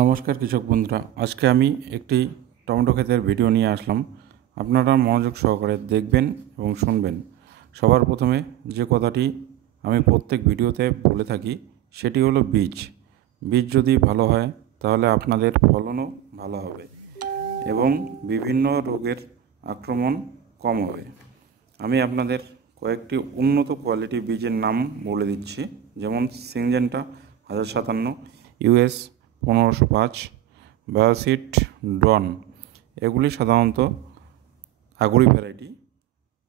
নমস্কার কৃষক বন্ধুরা, আজকে আমি একটি টমেটো ক্ষেতের ভিডিও নিয়ে আসলাম। আপনারা মনোযোগ সহকারে দেখবেন এবং শুনবেন। সবার প্রথমে যে কথাটি আমি প্রত্যেক ভিডিওতে বলে থাকি সেটি হলো বীজ যদি ভালো হয় তাহলে আপনাদের ফলনও ভালো হবে এবং বিভিন্ন রোগের আক্রমণ কম হবে। আমি আপনাদের কয়েকটি উন্নত কোয়ালিটি বীজের নাম বলে দিচ্ছি, যেমন সিনজেন্টা 1057, US 1505, বায়োসিট, ডন। এগুলি সাধারণত আগুরি ভ্যারাইটি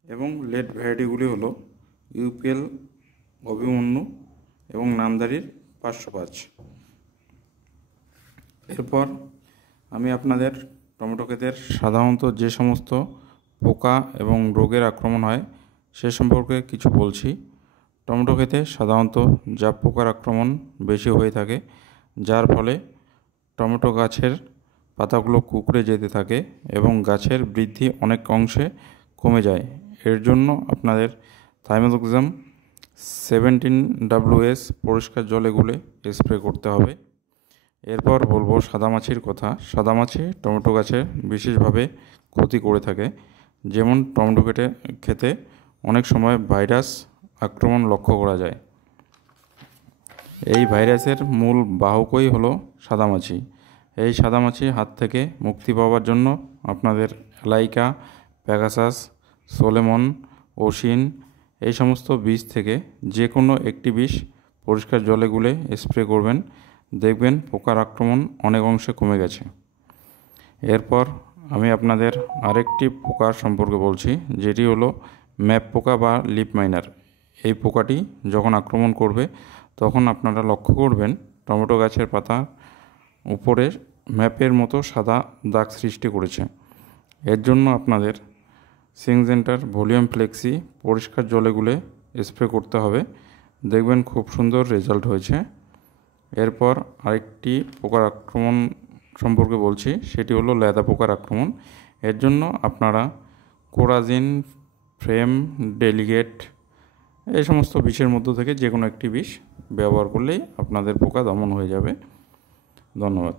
এবং লেট ভ্যারাইটিগুলি হলো UPL, অভিমন্যু এবং নামদারির 505। এরপর আমি আপনাদের টমেটো ক্ষেতের সাধারণত যে সমস্ত পোকা এবং রোগের আক্রমণ হয় সে সম্পর্কে কিছু বলছি। টমেটো ক্ষেতে সাধারণত জাপ পোকার আক্রমণ বেশি হয়ে থাকে, যার ফলে টমেটো গাছের পাতাগুলো কুঁকড়ে যেতে থাকে এবং গাছের বৃদ্ধি অনেক অংশে কমে যায়। এর জন্য আপনাদের থাইমোক্সাম 17WS পরিষ্কার জলে গুলে স্প্রে করতে হবে। এরপর বলবো সাদামাছির কথা। সাদামাছি টমেটো গাছের বিশেষভাবে ক্ষতি করে থাকে, যেমন টমেটো খেতে অনেক সময় ভাইরাস আক্রমণ লক্ষ্য করা যায়। এই ভাইরাসের মূল বাহকই হলো সাদামাছি। এই সাদামাছির হাত থেকে মুক্তি পাওয়ার জন্য আপনাদের লাইকা, প্যাগাসাস, সোলেমন, ওশিন এই সমস্ত বীজ থেকে যে কোনো একটি বিষ পরিষ্কার জলে গুলে স্প্রে করবেন, দেখবেন পোকার আক্রমণ অনেক অংশে কমে গেছে। এরপর আমি আপনাদের আরেকটি পোকার সম্পর্কে বলছি, যেটি হলো ম্যাপ পোকা বা লিপ মাইনার। এই পোকাটি যখন আক্রমণ করবে তখন আপনারা লক্ষ্য করবেন টমেটো গাছের পাতা উপরে ম্যাপের মতো সাদা দাগ সৃষ্টি করেছে। এর জন্য আপনাদের সিনজেন্টার ভলিউম ফ্লেক্সি পরিষ্কার জলে গুলে স্প্রে করতে হবে, দেখবেন খুব সুন্দর রেজাল্ট হয়েছে। এরপর আরেকটি পোকার আক্রমণ সম্পর্কে বলছি, সেটি হলো লেদা পোকার আক্রমণ। এর জন্য আপনারা কোরাজিন, ফ্রেম, ডেলিগেট এই সমস্ত বিষের মধ্য থেকে যে কোনো একটি বিষ ব্যবহার করলেই আপনাদের পোকা দমন হয়ে যাবে। ধন্যবাদ।